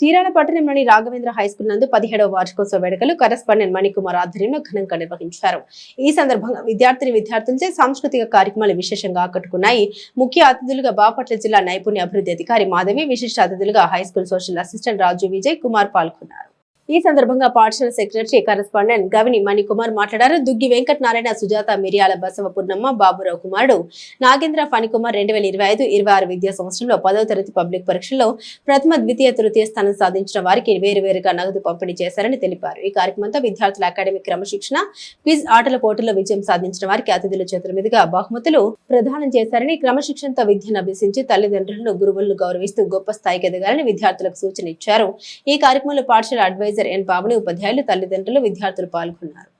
చీరాల పట్టణంలోని రాఘవేంద్ర హైస్కూల్ నందు 17వ వార్షికోత్సవ వేడుకలు కరెస్పాండెంట్ మణికుమార్ ఆధ్వర్యంలో ఘనంగా నిర్వహించారు. ఈ సందర్భంగా విద్యార్థులచే సాంస్కృతిక కార్యక్రమాలు విశేషంగా ఆకట్టుకున్నాయి. ముఖ్య అతిథులుగా బాపట్ల జిల్లా నైపుణ్య అభివృద్ధి అధికారి మాధవి, విశిష్ట అతిథులుగా హైస్కూల్ సోషల్ అసిస్టెంట్ రాజు విజయ్ కుమార్ పాల్గొన్నారు. ఈ సందర్భంగా పాఠశాల సెక్రటరీ కరెస్పాండెంట్ గవిని మణికుమార్ మాట్లాడారు. దుగ్గి వెంకట నారాయణ, సుజాత, మిరియాల బసవ పున్నమ్మ, బాబురావు కుమారుడు నాగేంద్ర ఫణికుమార్ 2025-26 విద్యా సంవత్సరంలో 10వ తరగతి పబ్లిక్ పరీక్షల్లో ప్రథమ, ద్వితీయ, తృతీయ స్థానం సాధించిన వారికి వేరువేరుగా నగదు పంపిణీ చేశారని తెలిపారు. ఈ కార్యక్రమంతో విద్యార్థుల అకాడమిక్ క్రమశిక్షణ, క్విజ్ ఆటల పోటీల్లో విజయం సాధించిన వారికి అతిథుల చేతుల మీదుగా బహుమతులు ప్రదానం చేశారని, క్రమశిక్షణతో విద్యను అభ్యసించి తల్లిదండ్రులను, గురువులను గౌరవిస్తూ గొప్ప స్థాయికి ఎదగాలని విద్యార్థులకు సూచన ఇచ్చారు. ఈ కార్యక్రమంలో పాఠశాల అడ్వైజర్ ఎన్ పావని, ఉపాధ్యాయులు, తల్లిదండ్రులు, విద్యార్థులు పాల్గొన్నారు.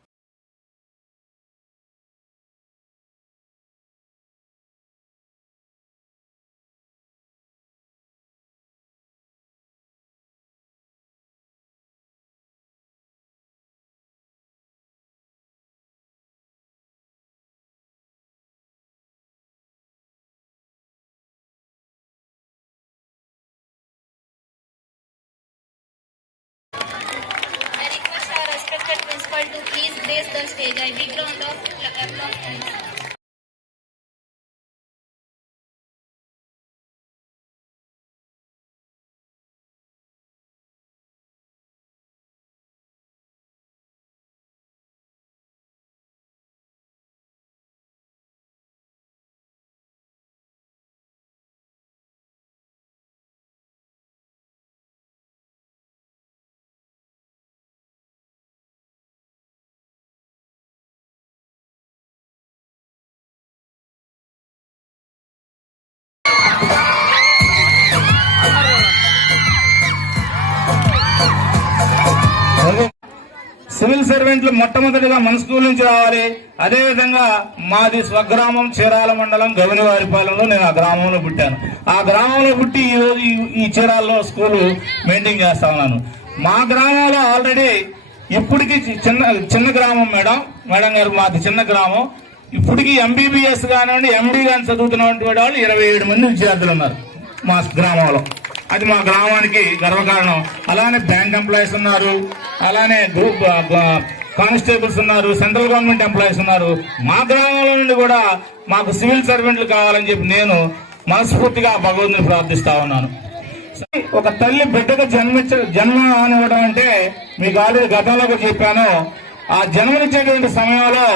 Principal to please grace the stage. I big round of applause, please. Civil సర్వెంట్లు మొట్టమొదటిగా మన స్కూల్ నుంచి రావాలి. అదే విధంగా మాది స్వగ్రామం చీరాల మండలం గవినివారిపాలెంలో నేను ఆ గ్రామంలో పుట్టాను. ఆ గ్రామంలో పుట్టి ఈరోజు ఈ చీరాలలో స్కూల్ మెయింటైన్ చేస్తా ఉన్నాను. మా గ్రామంలో ఆల్రెడీ ఇప్పటికి చిన్న గ్రామం మేడం గారు, మాది చిన్న గ్రామం. ఇప్పటికి ఎంబీబీఎస్ కానివ్వండి, ఎండి కానీ చదువుతున్నటువంటి వాళ్ళు 27 మంది విద్యార్థులు ఉన్నారు మా గ్రామంలో. అది మా గ్రామానికి గర్వకారణం. అలానే బ్యాంక్ ఎంప్లాయీస్ ఉన్నారు, అలానే గ్రూప్ కానిస్టేబుల్స్ ఉన్నారు, సెంట్రల్ గవర్నమెంట్ ఎంప్లాయీస్ ఉన్నారు. మా గ్రామంలో నుండి కూడా మాకు సివిల్ సర్వెంట్లు కావాలని చెప్పి నేను మనస్ఫూర్తిగా భగవంతుని ప్రార్థిస్తా ఉన్నాను. ఒక తల్లి బిడ్డకు జన్మ అనివ్వడం అంటే మీకు ఆల్రెడీ గతంలో చెప్పాను. ఆ జన్మనిచ్చేటువంటి సమయంలో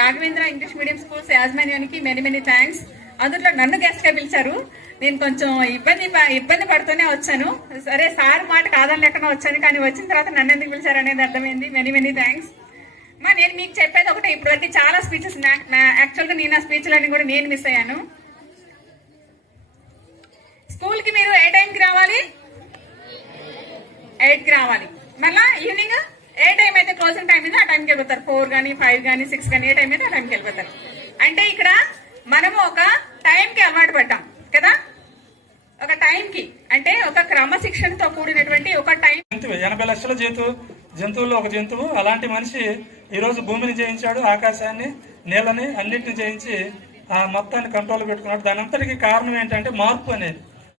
రాఘవేంద్ర ఇంగ్లీష్ మీడియం స్కూల్స్ యాజమాన్యానికి మెనీ థ్యాంక్స్. అందులో నన్ను గెస్ట్ గా పిలిచారు. నేను కొంచెం ఇబ్బంది పడుతూనే వచ్చాను. సరే సార్ మాట కాదని లేకుండా వచ్చాను, కానీ వచ్చిన తర్వాత నన్ను ఎందుకు పిలిచారు అనేది అర్థమైంది. Many thanks. నేను మీకు చెప్పేది ఒకటే, ఇప్పుడు వరకు చాలా స్పీచెస్ యాక్చువల్గా నేను ఆ స్పీచ్లన్నీ కూడా నేను మిస్ అయ్యాను. స్కూల్కి మీరు ఏ టైంకి రావాలి? 8కి రావాలి. మళ్ళీ ఈవినింగ్ ఏ టైం అయితే క్లోజింగ్ టైం అయితే ఆ టైంకి వెళ్ళిపోతారు. 4 కానీ 5 కానీ 6 కానీ ఏ టైం అయితే ఆ టైంకి వెళ్ళిపోతారు. అంటే ఇక్కడ మనము ఒక టైంకి అలవాటు పడ్డాం కదా, ఒక టైంకి, అంటే ఒక క్రమశిక్షణతో కూడినటువంటి ఒక టైం. 80 లక్షల జంతువుల్లో ఒక జంతువు. అలాంటి మనిషి ఈరోజు భూమిని జయించాడు, ఆకాశాన్ని, నీళ్ళని అన్నిటిని జయించి ఆ మొత్తాన్ని కంట్రోల్ పెట్టుకున్నాడు. దాని అంతటికి కారణం ఏంటంటే మార్పు అనేది.